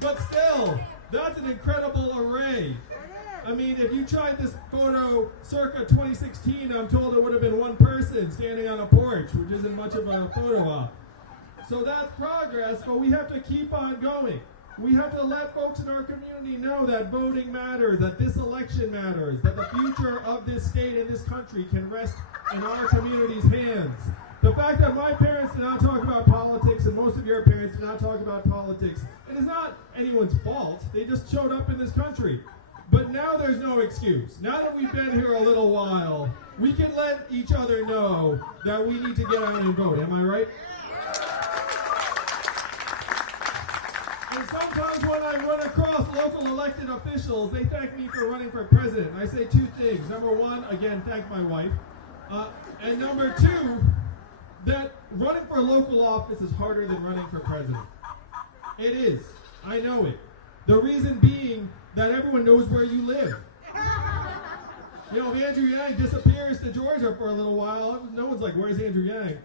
But still, that's an incredible array. I mean, if you tried this photo circa 2016, I'm told it would have been one person standing on a porch, which isn't much of a photo op. So that's progress, but we have to keep on going. We have to let folks in our community know that voting matters, that this election matters, that the future of this state and this country can rest in our community's hands. The fact that my parents did not talk about politics and most of your parents did not talk about politics, it is not anyone's fault. They just showed up in this country. But now there's no excuse. Now that we've been here a little while, we can let each other know that we need to get out and vote. Am I right? And sometimes when I run across local elected officials, they thank me for running for president. I say two things. Number one, again, thank my wife. And number two, that running for local office is harder than running for president. It is. I know it. The reason being that everyone knows where you live. You know, if Andrew Yang disappears to Georgia for a little while, no one's like, where's Andrew Yang?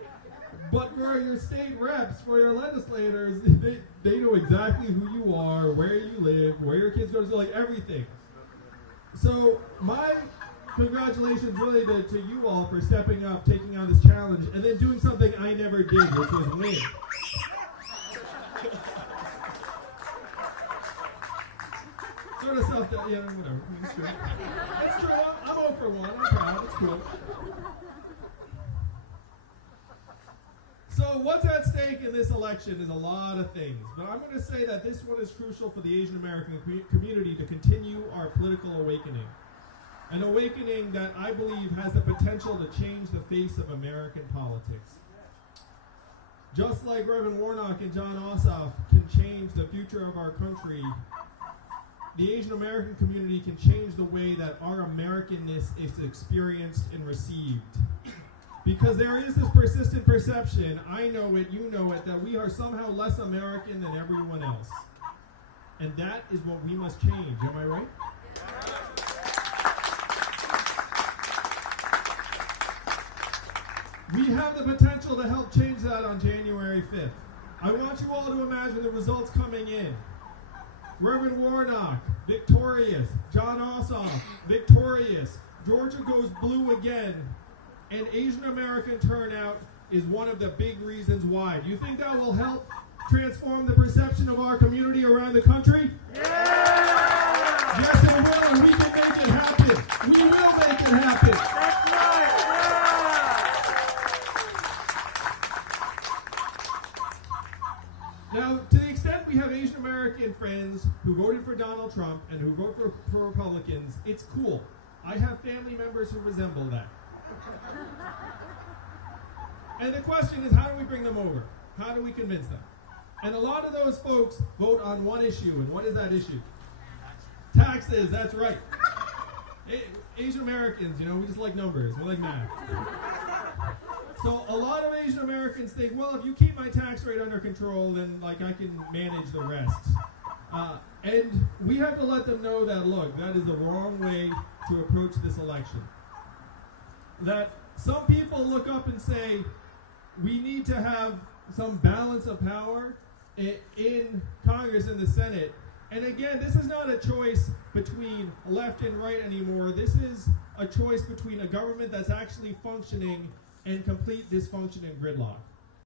But for your state reps, for your legislators, they know exactly who you are, where you live, where your kids go to school, like everything. So my congratulations really to you all for stepping up, taking on this challenge, and then doing something I never did, which was win. Sort of self, yeah, whatever. It's true. It's true. I'm 0 for 1. I'm proud. It's cool. So what's at stake in this election is a lot of things, but I'm going to say that this one is crucial for the Asian American community to continue our political awakening. An awakening that I believe has the potential to change the face of American politics. Just like Reverend Warnock and John Ossoff can change the future of our country, the Asian American community can change the way that our Americanness is experienced and received. Because there is this persistent perception, I know it, you know it, that we are somehow less American than everyone else. And that is what we must change, am I right? We have the potential to help change that on January 5th. I want you all to imagine the results coming in. Reverend Warnock, victorious. John Ossoff, victorious. Georgia goes blue again. And Asian American turnout is one of the big reasons why. Do you think that will help transform the perception of our community around the country? Yeah! Yes, it will, and we can make it happen. We will make it happen. That's right. Yeah! Now, to the extent we have Asian American friends who voted for Donald Trump and who vote for Republicans, it's cool. I have family members who resemble that. And the question is, how do we bring them over? How do we convince them? And a lot of those folks vote on one issue, and what is that issue? Taxes, that's right. Asian Americans, you know, we just like numbers, we like math. So a lot of Asian Americans think, well, if you keep my tax rate under control, then like I can manage the rest. And we have to let them know that, look, that is the wrong way to approach this election. That some people look up and say, we need to have some balance of power in Congress and the Senate. And again, this is not a choice between left and right anymore. This is a choice between a government that's actually functioning and complete dysfunction and gridlock.